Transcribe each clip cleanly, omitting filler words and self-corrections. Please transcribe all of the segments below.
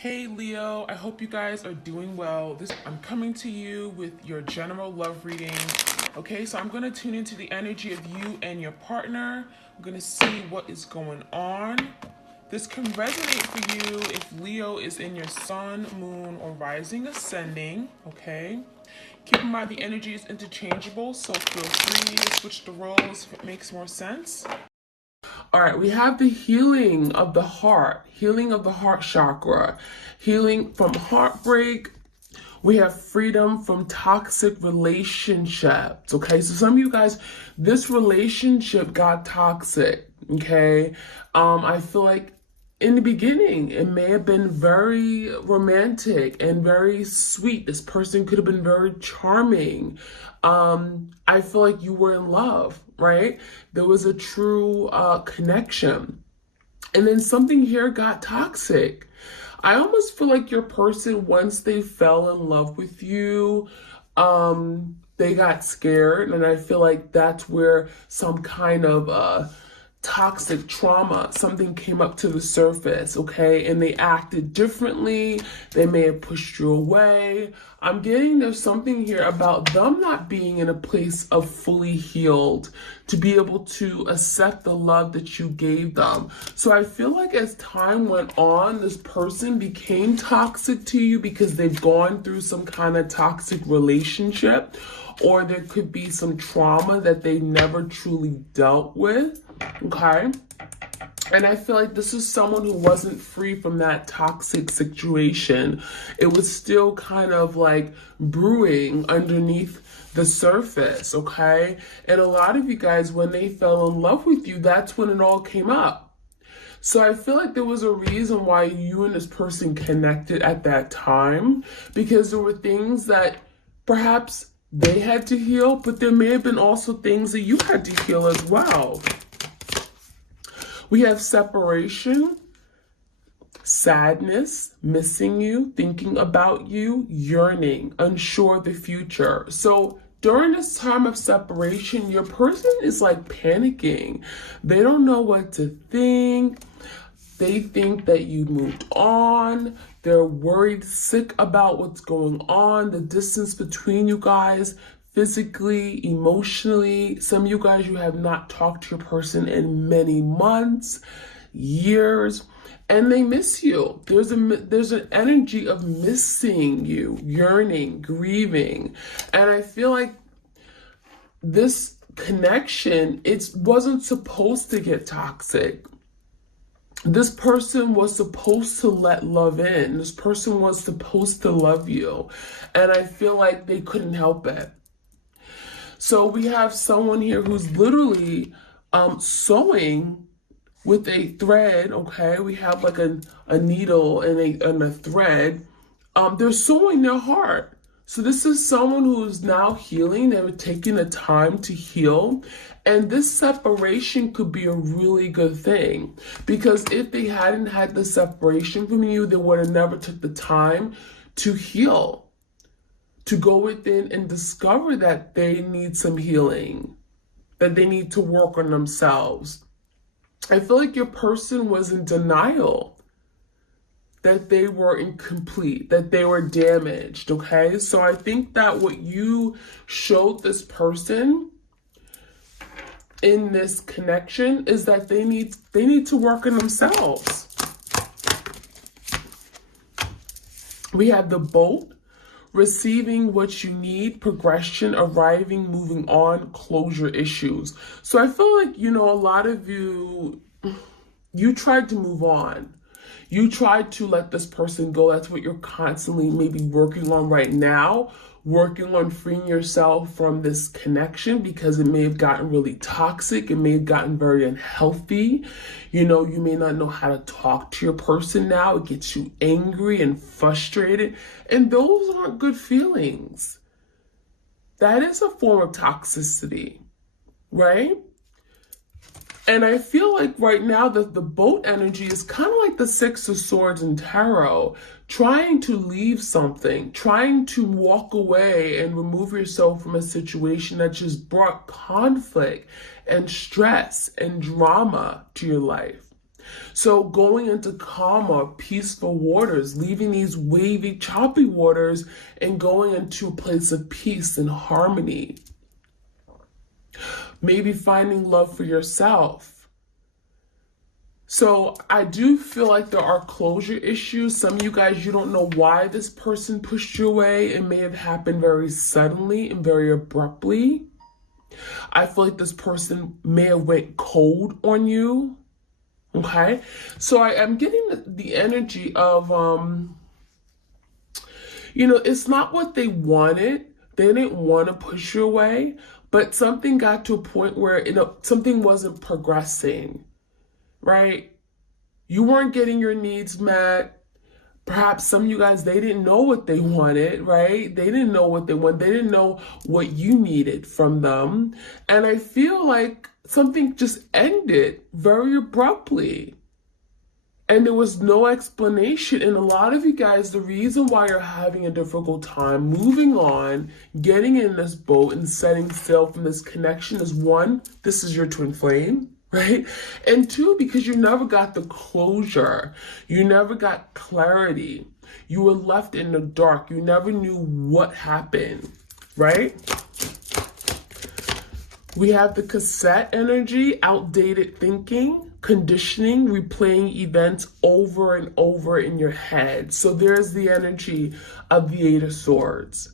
Hey Leo, I hope you guys are doing well. I'm coming to you with your general love reading. Okay, so I'm going to tune into the energy of you and your partner. I'm going to see what is going on. This can resonate for you if Leo is in your sun, moon, or rising ascending. Okay, keep in mind the energy is interchangeable, so feel free to switch the roles if it makes more sense. All right, we have the healing of the heart chakra, healing from heartbreak. We have freedom from toxic relationships. Okay, so some of you guys, this relationship got toxic. Okay, I feel like in the beginning, it may have been very romantic and very sweet. This person could have been very charming. I feel like you were in love, right? There was a true connection. And then something here got toxic. I almost feel like your person, once they fell in love with you, they got scared. And I feel like that's where some kind of toxic trauma, something came up to the surface, okay? And they acted differently. They may have pushed you away. I'm getting there's something here about them not being in a place of fully healed to be able to accept the love that you gave them. So I feel like as time went on, this person became toxic to you because they've gone through some kind of toxic relationship, or there could be some trauma that they never truly dealt with. Okay. And I feel like this is someone who wasn't free from that toxic situation. It was still kind of like brewing underneath the surface. Okay. And a lot of you guys, when they fell in love with you, that's when it all came up. So I feel like there was a reason why you and this person connected at that time, because there were things that perhaps they had to heal, but there may have been also things that you had to heal as well. We have separation, sadness, missing you, thinking about you, yearning, unsure of the future. So during this time of separation, your person is like panicking. They don't know what to think. They think that you moved on. They're worried, sick about what's going on, the distance between you guys. Physically, emotionally, some of you guys, you have not talked to your person in many months, years, and they miss you. There's an energy of missing you, yearning, grieving. And I feel like this connection, it wasn't supposed to get toxic. This person was supposed to let love in. This person was supposed to love you. And I feel like they couldn't help it. So we have someone here who's literally sewing with a thread, okay? We have like a needle and a thread. They're sewing their heart. So this is someone who's now healing. They were taking the time to heal. And this separation could be a really good thing, because if they hadn't had the separation from you, they would have never took the time to heal, to go within and discover that they need some healing, that they need to work on themselves. I feel like your person was in denial, that they were incomplete, that they were damaged, okay? So I think that what you showed this person in this connection is that they need to work on themselves. We have the boat, receiving what you need, progression, arriving, moving on, closure issues. So I feel like, a lot of you tried to move on. You tried to let this person go. That's what you're constantly maybe working on right now, working on freeing yourself from this connection, because it may have gotten really toxic. It may have gotten very unhealthy. You may not know how to talk to your person now. It gets you angry and frustrated. And those aren't good feelings. That is a form of toxicity, right? And I feel like right now that the boat energy is kind of like the Six of Swords in tarot, trying to leave something, trying to walk away and remove yourself from a situation that just brought conflict and stress and drama to your life. So going into calmer, peaceful waters, leaving these wavy, choppy waters and going into a place of peace and harmony. Maybe finding love for yourself. So I do feel like there are closure issues. Some of you guys, you don't know why this person pushed you away. It may have happened very suddenly and very abruptly. I feel like this person may have went cold on you. Okay, so I'm getting the energy of, it's not what they wanted. They didn't want to push you away, but something got to a point where, something wasn't progressing, right? You weren't getting your needs met. Perhaps some of you guys, they didn't know what they wanted, right? They didn't know what they wanted. They didn't know what you needed from them. And I feel like something just ended very abruptly. And there was no explanation. And a lot of you guys, the reason why you're having a difficult time moving on, getting in this boat and setting sail from this connection is, one, this is your twin flame, right? And two, because you never got the closure. You never got clarity. You were left in the dark. You never knew what happened, right? We have the cassette energy, outdated thinking, conditioning, replaying events over and over in your head. So there's the energy of the Eight of Swords.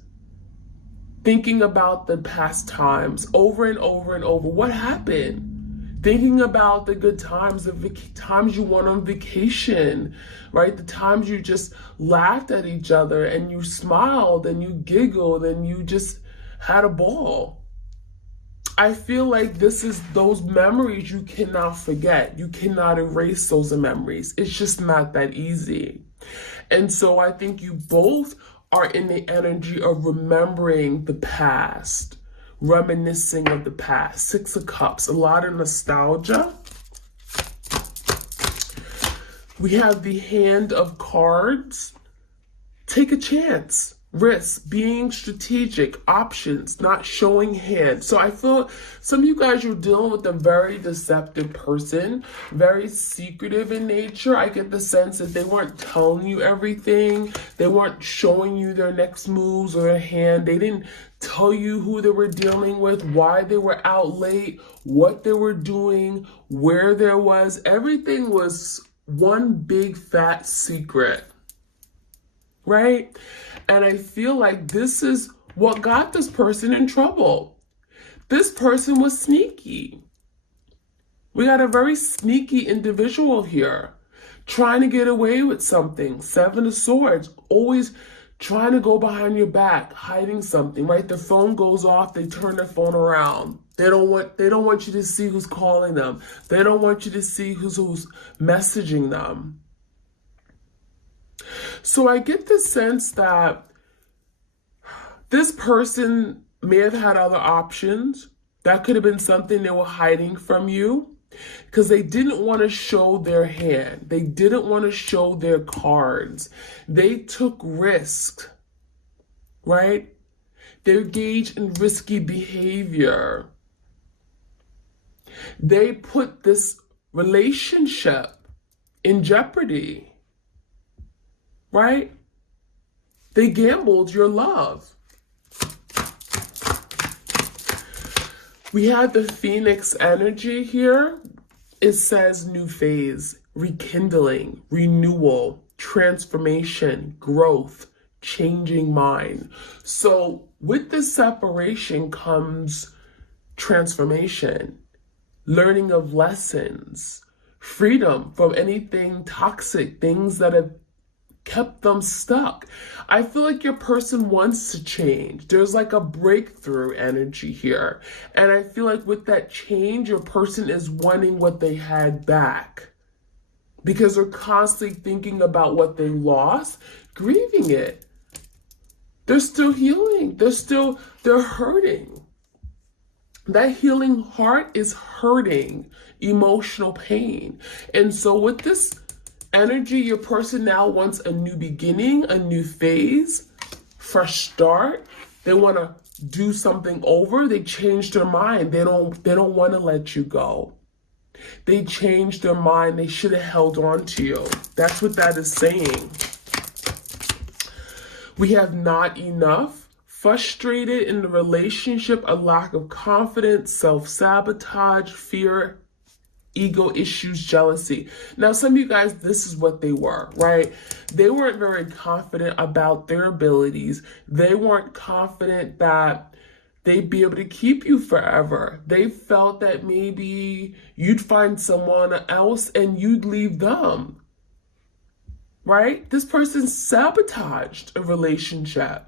Thinking about the past times over and over and over. What happened? Thinking about the good times, the times you went on vacation, right? The times you just laughed at each other and you smiled and you giggled and you just had a ball. I feel like this is those memories you cannot forget. You cannot erase those memories. It's just not that easy. And so I think you both are in the energy of remembering the past, reminiscing of the past. Six of Cups, a lot of nostalgia. We have the Hand of Cards. Take a chance. Risk, being strategic, options, not showing hands. So I feel some of you guys, you're dealing with a very deceptive person, very secretive in nature. I get the sense that they weren't telling you everything. They weren't showing you their next moves or their hand. They didn't tell you who they were dealing with, why they were out late, what they were doing, where there was. Everything was one big fat secret, right? And I feel like this is what got this person in trouble. This person was sneaky. We got a very sneaky individual here, trying to get away with something. Seven of Swords, always trying to go behind your back, hiding something, right? The phone goes off, they turn their phone around. They don't want you to see who's calling them. They don't want you to see who's messaging them. So I get the sense that this person may have had other options. That could have been something they were hiding from you because they didn't want to show their hand. They didn't want to show their cards. They took risks, right? They engaged in risky behavior. They put this relationship in jeopardy. Right? They gambled your love. We have the Phoenix energy here. It says new phase, rekindling, renewal, transformation, growth, changing mind. So with this separation comes transformation, learning of lessons, freedom from anything toxic, things that have kept them stuck. I feel like your person wants to change. There's like a breakthrough energy here. And I feel like with that change, your person is wanting what they had back because they're constantly thinking about what they lost, grieving it. They're still healing. They're hurting. That healing heart is hurting, emotional pain. And so with this energy, your person now wants a new beginning, a new phase, fresh start. They want to do something over. They change their mind. They don't want to let you go. They changed their mind. They should have held on to you. That's what that is saying. We have not enough, frustrated in the relationship, a lack of confidence, self-sabotage, fear, ego issues, jealousy. Now, some of you guys, this is what they were, right? They weren't very confident about their abilities. They weren't confident that they'd be able to keep you forever. They felt that maybe you'd find someone else and you'd leave them, right? This person sabotaged a relationship.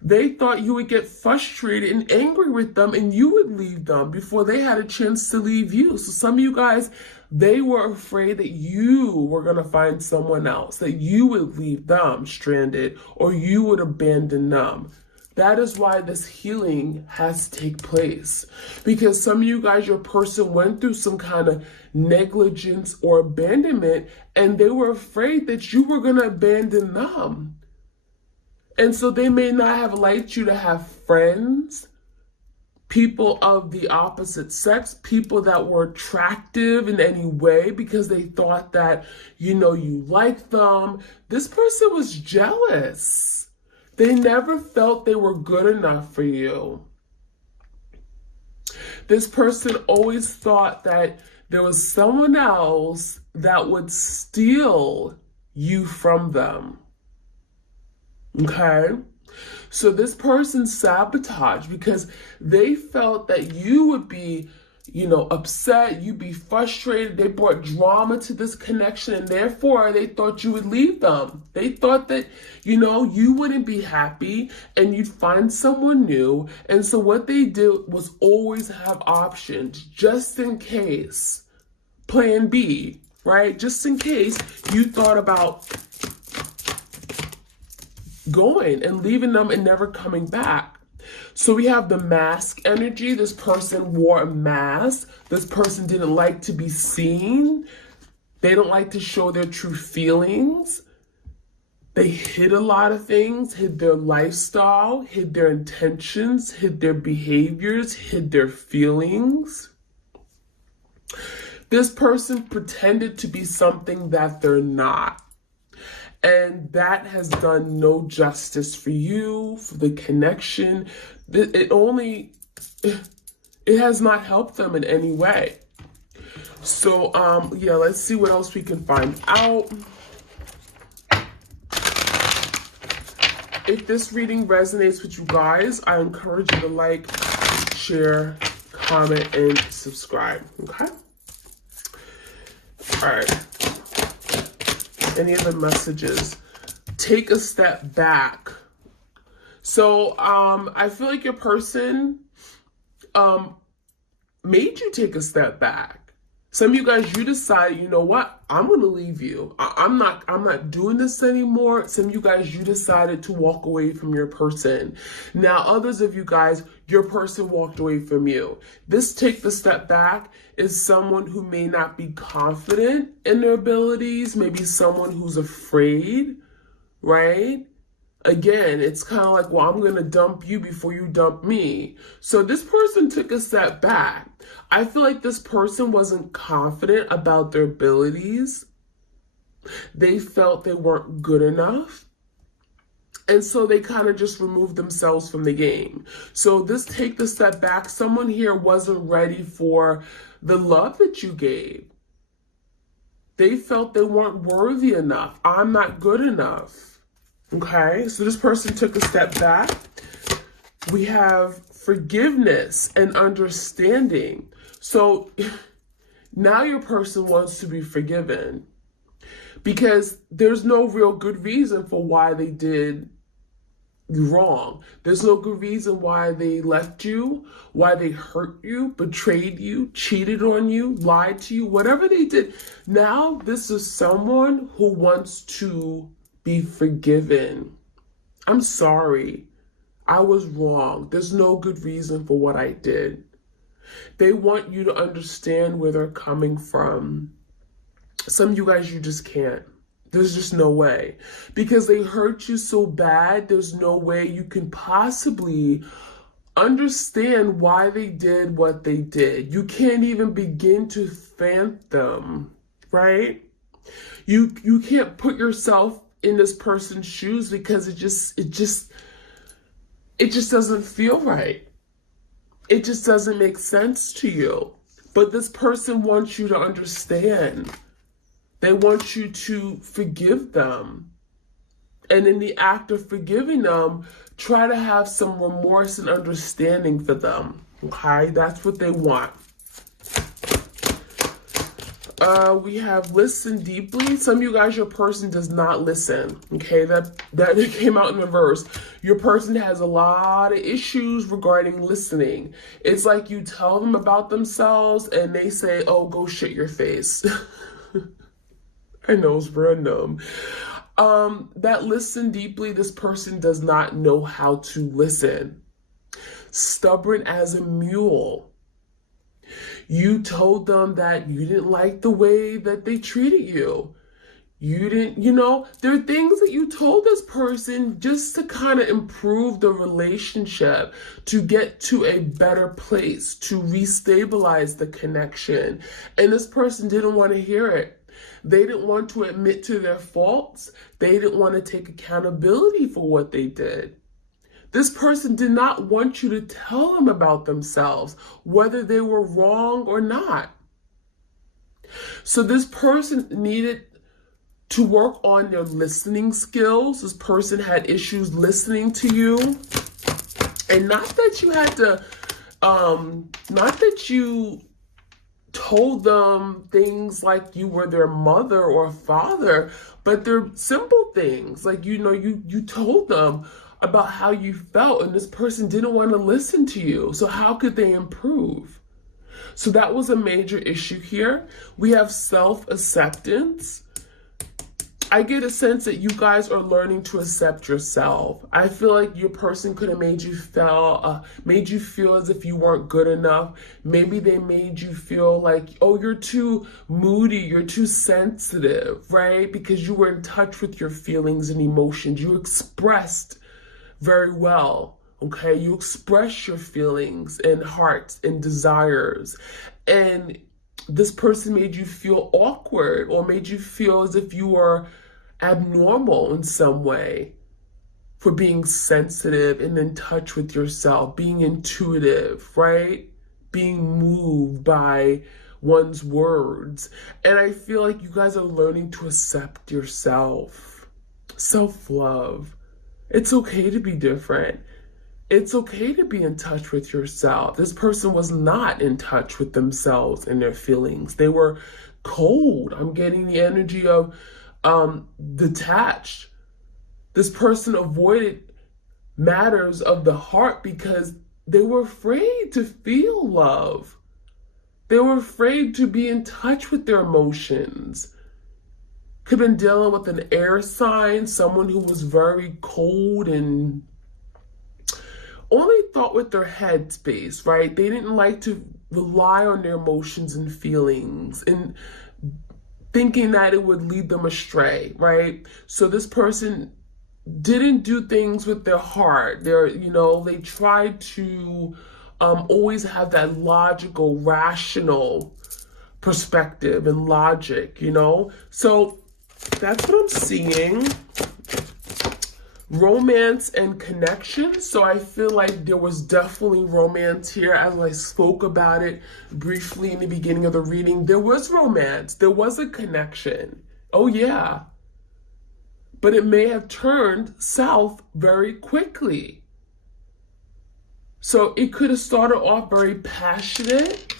They thought you would get frustrated and angry with them and you would leave them before they had a chance to leave you. So some of you guys, they were afraid that you were going to find someone else, that you would leave them stranded or you would abandon them. That is why this healing has to take place. Because some of you guys, your person went through some kind of negligence or abandonment and they were afraid that you were going to abandon them. And so they may not have liked you to have friends, people of the opposite sex, people that were attractive in any way because they thought that, you liked them. This person was jealous. They never felt they were good enough for you. This person always thought that there was someone else that would steal you from them. Okay? So this person sabotaged because they felt that you would be, upset, you'd be frustrated. They brought drama to this connection and therefore they thought you would leave them. They thought that, you wouldn't be happy and you'd find someone new. And so what they did was always have options just in case. Plan B, right? Just in case you thought about going and leaving them and never coming back. So we have the mask energy. This person wore a mask. This person didn't like to be seen. They don't like to show their true feelings. They hid a lot of things, hid their lifestyle, hid their intentions, hid their behaviors, hid their feelings. This person pretended to be something that they're not. And that has done no justice for you, for the connection. It has not helped them in any way. So, let's see what else we can find out. If this reading resonates with you guys, I encourage you to like, share, comment, and subscribe, okay? All right. Any other messages? Take a step back. So I feel like your person made you take a step back. Some of you guys, you decide, you know what? I'm going to leave you. I'm not doing this anymore. Some of you guys, you decided to walk away from your person. Now, others of you guys, your person walked away from you. This take the step back is someone who may not be confident in their abilities, maybe someone who's afraid, right? Again, it's kind of like, well, I'm going to dump you before you dump me. So this person took a step back. I feel like this person wasn't confident about their abilities. They felt they weren't good enough. And so they kind of just removed themselves from the game. So this take the step back, someone here wasn't ready for the love that you gave. They felt they weren't worthy enough. I'm not good enough. Okay, so this person took a step back. We have forgiveness and understanding. So now your person wants to be forgiven because there's no real good reason for why they did you wrong. There's no good reason why they left you, why they hurt you, betrayed you, cheated on you, lied to you, whatever they did. Now this is someone who wants to be forgiven. I'm sorry. I was wrong. There's no good reason for what I did. They want you to understand where they're coming from. Some of you guys, you just can't. There's just no way. Because they hurt you so bad, there's no way you can possibly understand why they did what they did. You can't even begin to fathom, right? You can't put yourself in this person's shoes because it just doesn't feel right. It just doesn't make sense to you. But this person wants you to understand. They want you to forgive them. And in the act of forgiving them, try to have some remorse and understanding for them. Okay, that's what they want. We have listen deeply. Some of you guys, your person does not listen. Okay, that came out in reverse. Your person has a lot of issues regarding listening. It's like you tell them about themselves and they say, oh, go shit your face. I know it's random. That listen deeply, this person does not know how to listen. Stubborn as a mule. You told them that you didn't like the way that they treated you. You didn't, there are things that you told this person just to kind of improve the relationship, to get to a better place, to restabilize the connection. And this person didn't want to hear it. They didn't want to admit to their faults. They didn't want to take accountability for what they did. This person did not want you to tell them about themselves, whether they were wrong or not. So this person needed to work on their listening skills. This person had issues listening to you. And not that you had to, not that you told them things like you were their mother or father, but they're simple things. Like, you told them about how you felt and this person didn't want to listen to you. So how could they improve? So that was a major issue here. We have self-acceptance. I get a sense that you guys are learning to accept yourself. I feel like your person could have made you feel as if you weren't good enough. Maybe they made you feel like, oh, you're too moody, you're too sensitive, right? Because you were in touch with your feelings and emotions. You expressed very well, okay? You express your feelings and hearts and desires. And this person made you feel awkward or made you feel as if you were abnormal in some way for being sensitive and in touch with yourself, being intuitive, right? Being moved by one's words. And I feel like you guys are learning to accept yourself. Self-love. It's okay to be different. It's okay to be in touch with yourself. This person was not in touch with themselves and their feelings. They were cold. I'm getting the energy of detached. This person avoided matters of the heart because they were afraid to feel love. They were afraid to be in touch with their emotions. Could have been dealing with an air sign, someone who was very cold and only thought with their head space, right? They didn't like to rely on their emotions and feelings and thinking that it would lead them astray, right? So this person didn't do things with their heart. They tried to always have that logical, rational perspective and logic, So that's what I'm seeing. Romance and connection. So I feel like there was definitely romance here, as I spoke about it briefly in the beginning of the reading. There was romance. There was a connection. Oh yeah. But it may have turned south very quickly. So it could have started off very passionate.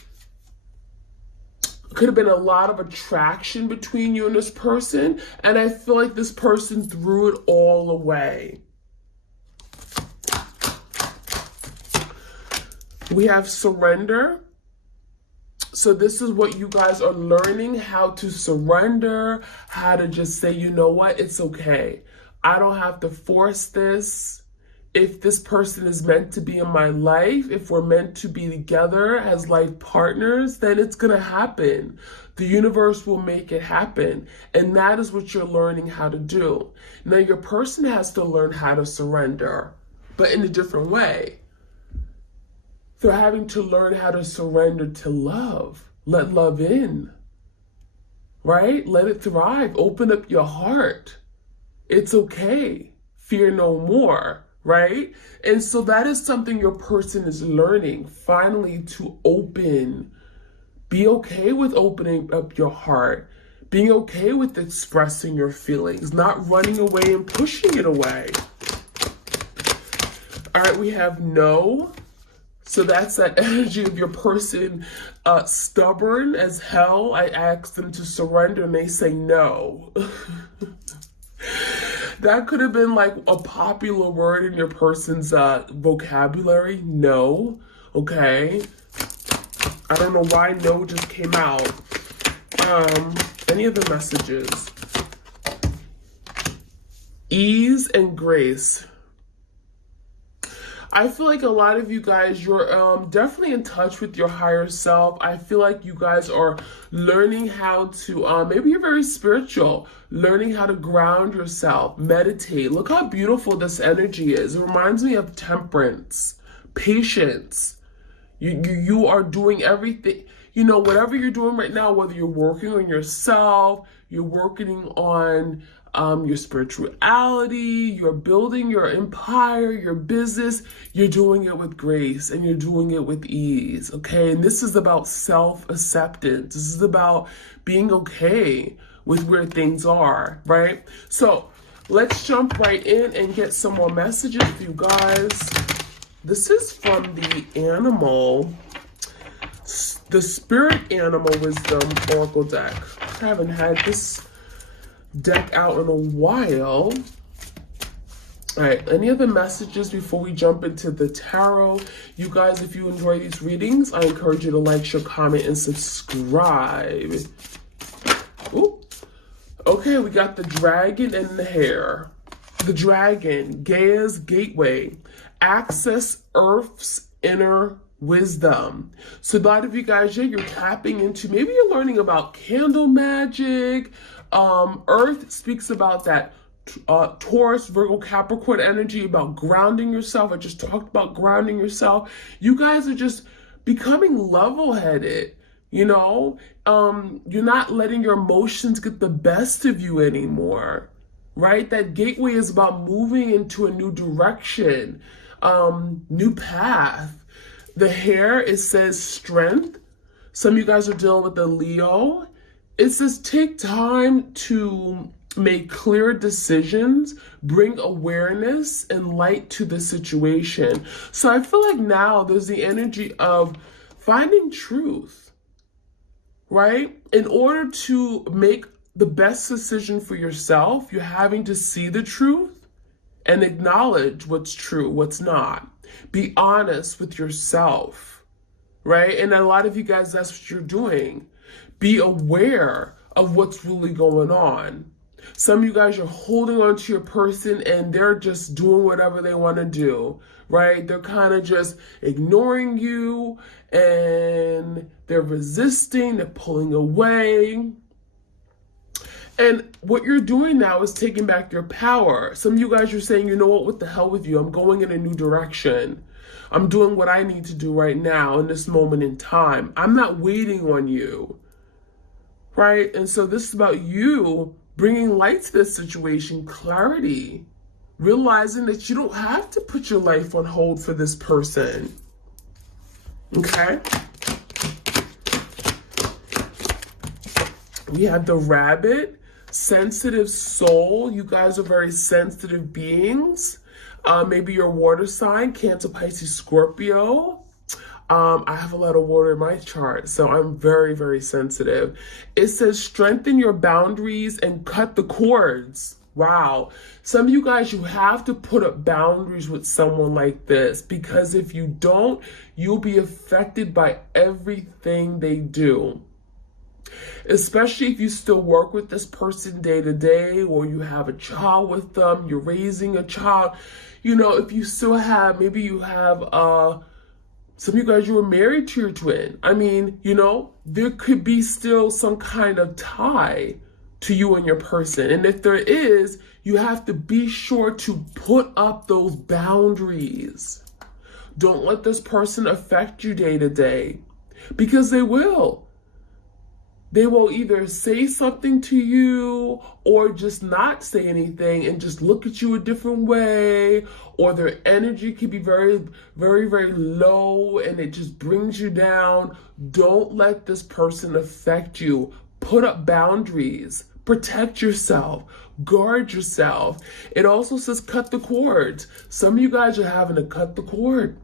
Could have been a lot of attraction between you and this person, and I feel like this person threw it all away. We have surrender. So this is what you guys are learning, how to surrender, how to just say, you know what, it's okay. I don't have to force this. If this person is meant to be in my life, if we're meant to be together as life partners, then it's going to happen. The universe will make it happen. And that is what you're learning how to do. Now, your person has to learn how to surrender, but in a different way. They're having to learn how to surrender to love. Let love in, right? Let it thrive. Open up your heart. It's okay. Fear no more, right? And so that is something your person is learning, finally, to open. Be okay with opening up your heart. Being okay with expressing your feelings, not running away and pushing it away. All right, we have no. So that's that energy of your person stubborn as hell. I ask them to surrender and they say no. That could have been like a popular word in your person's vocabulary. No. Okay. I don't know why no just came out. Any other messages? Ease and grace. I feel like a lot of you guys, you're definitely in touch with your higher self. I feel like you guys are learning how to, maybe you're very spiritual, learning how to ground yourself, meditate. Look how beautiful this energy is. It reminds me of temperance, patience. You are doing everything, you know, whatever you're doing right now, whether you're working on yourself, you're working on your spirituality, you're building your empire, your business, you're doing it with grace and you're doing it with ease, okay? And this is about self-acceptance. This is about being okay with where things are, right? So let's jump right in and get some more messages for you guys. This is from the animal, the Spirit Animal Wisdom Oracle deck. I haven't had this deck out in a while. All right, any other messages before we jump into the tarot? You guys, if you enjoy these readings, I encourage you to like, share, comment, and subscribe. Ooh. Okay, we got the dragon and the hare. The dragon, Gaia's gateway. Access Earth's inner wisdom. So a lot of you guys, yeah, you're tapping into, maybe you're learning about candle magic. Earth speaks about that Taurus, Virgo, Capricorn energy, about grounding yourself. I just talked about grounding yourself. You guys are just becoming level-headed, you know? You're not letting your emotions get the best of you anymore, right? That gateway is about moving into a new direction, new path. The hare, it says strength. Some of you guys are dealing with the Leo. It says take time to make clear decisions, bring awareness and light to the situation. So I feel like now there's the energy of finding truth, right? In order to make the best decision for yourself, you're having to see the truth and acknowledge what's true, what's not. Be honest with yourself, right? And a lot of you guys, that's what you're doing. Be aware of what's really going on. Some of you guys are holding on to your person and they're just doing whatever they want to do, right? They're kind of just ignoring you and they're resisting, they're pulling away. And what you're doing now is taking back your power. Some of you guys are saying, you know what the hell with you? I'm going in a new direction. I'm doing what I need to do right now in this moment in time. I'm not waiting on you, right? And so this is about you bringing light to this situation, clarity, realizing that you don't have to put your life on hold for this person, okay? We have the rabbit. Sensitive soul. You guys are very sensitive beings. Maybe you're a water sign, Cancer, Pisces, Scorpio. I have a lot of water in my chart, so I'm very, very sensitive. It says strengthen your boundaries and cut the cords. Wow. Some of you guys, you have to put up boundaries with someone like this, because if you don't, you'll be affected by everything they do. Especially if you still work with this person day to day, or you have a child with them, you're raising a child. You know, if you still have, maybe you have, some of you guys, you were married to your twin. I mean, you know, there could be still some kind of tie to you and your person. And if there is, you have to be sure to put up those boundaries. Don't let this person affect you day to day, because they will. They will either say something to you or just not say anything and just look at you a different way, or their energy can be very, very, very low and it just brings you down. Don't let this person affect you. Put up boundaries. Protect yourself. Guard yourself. It also says cut the cords. Some of you guys are having to cut the cord.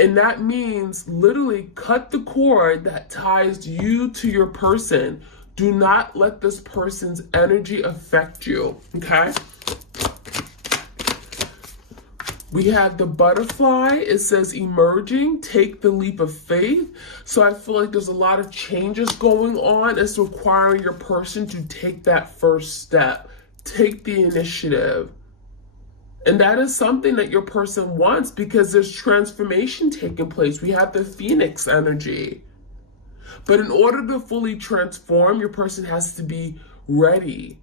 And that means literally cut the cord that ties you to your person. Do not let this person's energy affect you, okay? We have the butterfly. It says emerging, take the leap of faith. So I feel like there's a lot of changes going on. It's requiring your person to take that first step. Take the initiative. And that is something that your person wants, because there's transformation taking place. We have the phoenix energy. But in order to fully transform, your person has to be ready.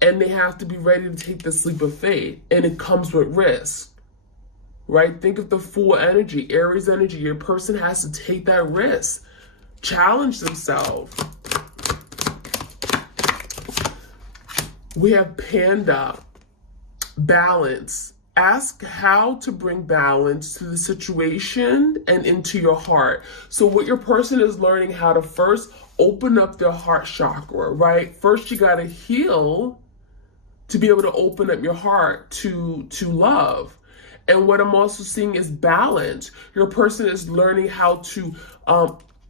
And they have to be ready to take this leap of faith. And it comes with risk, right? Think of the Fool energy, Aries energy. Your person has to take that risk, challenge themselves. We have Panda. Balance. Ask how to bring balance to the situation and into your heart. So what your person is learning how to first open up their heart chakra, right? First, you got to heal to be able to open up your heart to love. And what I'm also seeing is balance. Your person is learning how to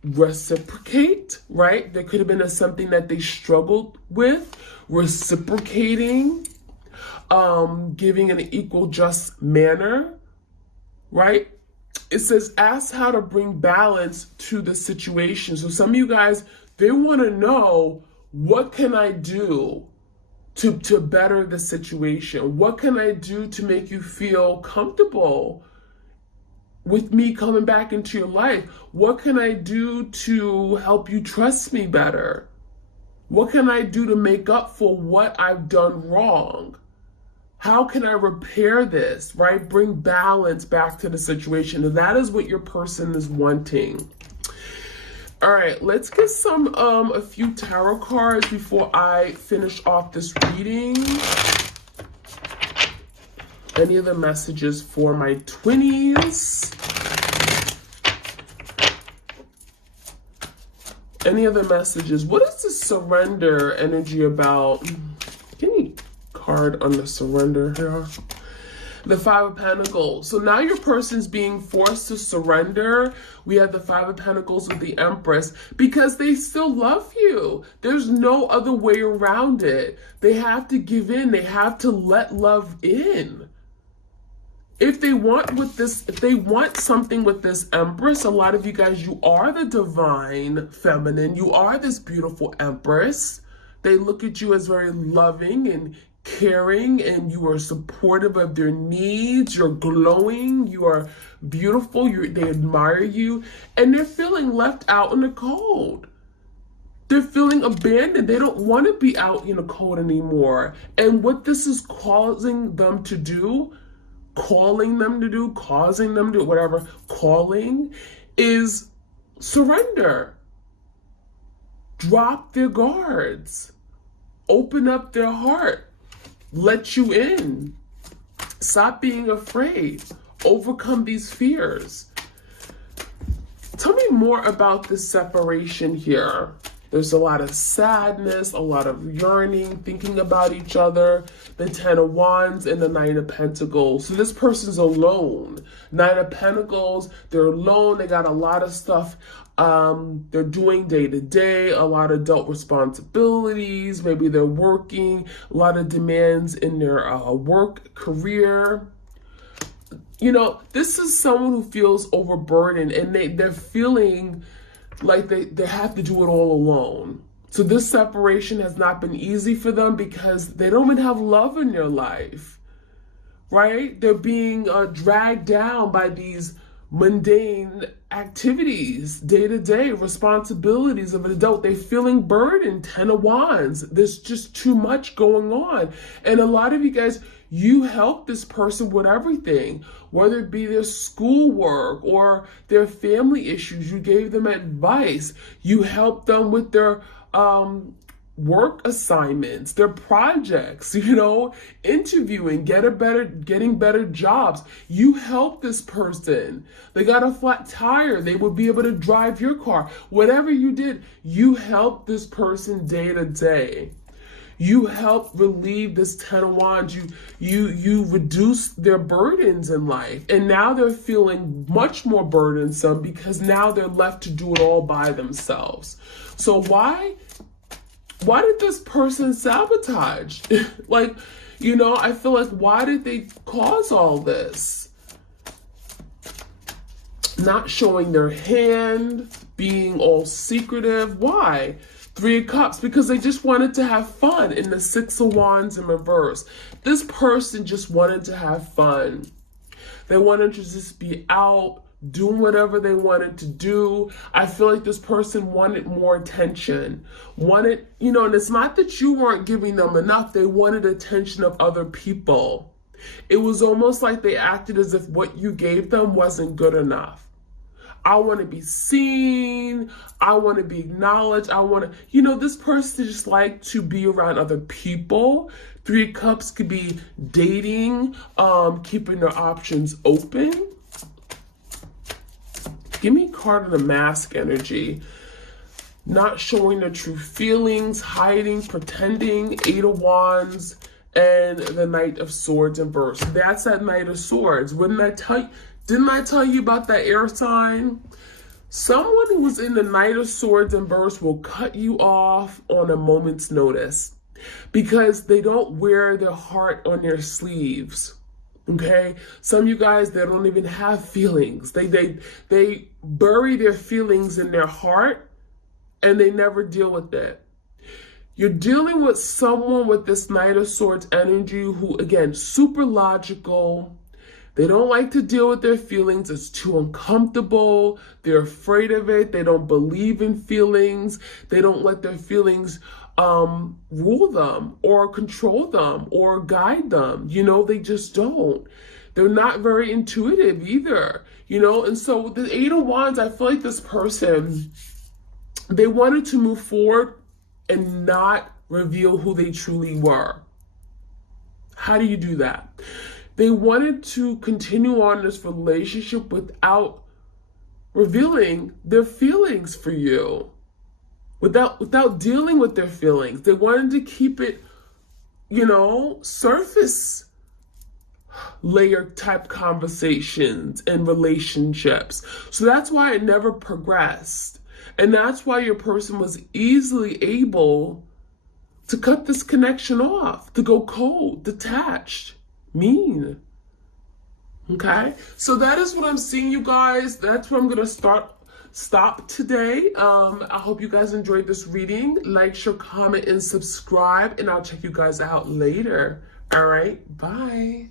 reciprocate, right? There could have been something that they struggled with, reciprocating, giving in an equal, just manner, right? It says, ask how to bring balance to the situation. So some of you guys, they want to know, what can I do to better the situation? What can I do to make you feel comfortable with me coming back into your life? What can I do to help you trust me better? What can I do to make up for what I've done wrong? How can I repair this, right? Bring balance back to the situation. And that is what your person is wanting. All right, let's get a few tarot cards before I finish off this reading. Any other messages for my 20s? Any other messages? What is the surrender energy about? Any card on the surrender here? The Five of Pentacles. So now your person's being forced to surrender. We have the Five of Pentacles with the Empress because they still love you. There's no other way around it. They have to give in. They have to let love in. If they want something with this Empress, a lot of you guys, you are the divine feminine. You are this beautiful Empress. They look at you as very loving and caring, and you are supportive of their needs. You're glowing. You are beautiful. They admire you, and they're feeling left out in the cold. They're feeling abandoned. They don't want to be out in the cold anymore. And what this is causing them to do, causing them to do, whatever, calling, is surrender. Drop their guards. Open up their heart. Let you in. Stop being afraid. Overcome these fears. Tell me more about this separation here. There's a lot of sadness, a lot of yearning, thinking about each other. The Ten of Wands and the Nine of Pentacles. So this person's alone. Nine of Pentacles, they're alone. They got a lot of stuff they're doing day to day, a lot of adult responsibilities. Maybe they're working, a lot of demands in their work career. You know, this is someone who feels overburdened, and they're feeling like they have to do it all alone. So this separation has not been easy for them because they don't even have love in their life, right? They're being dragged down by these mundane activities, day-to-day responsibilities of an adult. They're feeling burdened, 10 of Wands. There's just too much going on. And a lot of you guys, you help this person with everything, whether it be their schoolwork or their family issues. You gave them advice. You helped them with their work assignments, their projects, interviewing, getting better jobs. You help this person. They got a flat tire. They would be able to drive your car. Whatever you did, you help this person day to day. You help relieve this 10 of Wands. You reduce their burdens in life. And now they're feeling much more burdensome because now they're left to do it all by themselves. So why did this person sabotage? I feel like, why did they cause all this? Not showing their hand, being all secretive. Why? 3 of Cups, because they just wanted to have fun. In the 6 of Wands in reverse, this person just wanted to have fun. They wanted to just be out, doing whatever they wanted to do. I feel like this person wanted more attention. And it's not that you weren't giving them enough. They wanted attention of other people. It was almost like they acted as if what you gave them wasn't good enough. I want to be seen. I want to be acknowledged. This person just like to be around other people. 3 of Cups could be dating, keeping their options open. Give me a card of the Mask energy. Not showing their true feelings, hiding, pretending. 8 of Wands and the Knight of Swords in reverse. That's that Knight of Swords. Didn't I tell you about that air sign? Someone who was in the Knight of Swords in reverse will cut you off on a moment's notice because they don't wear their heart on their sleeves. Okay, some of you guys, they don't even have feelings. They bury their feelings in their heart and they never deal with it. You're dealing with someone with this Knight of Swords energy who, again, super logical. They don't like to deal with their feelings. It's too uncomfortable. They're afraid of it. They don't believe in feelings. They don't let their feelings rule them or control them or guide them. They just don't. They're not very intuitive either, and so the 8 of Wands, I feel like this person, they wanted to move forward and not reveal who they truly were. How do you do that? They wanted to continue on this relationship without revealing their feelings for you. Without dealing with their feelings. They wanted to keep it, surface layer type conversations and relationships. So that's why it never progressed. And that's why your person was easily able to cut this connection off, to go cold, detached, mean. Okay? So that is what I'm seeing, you guys. That's where I'm going to stop today. I hope you guys enjoyed this reading. Like, share, comment, and subscribe, and I'll check you guys out later. All right, bye.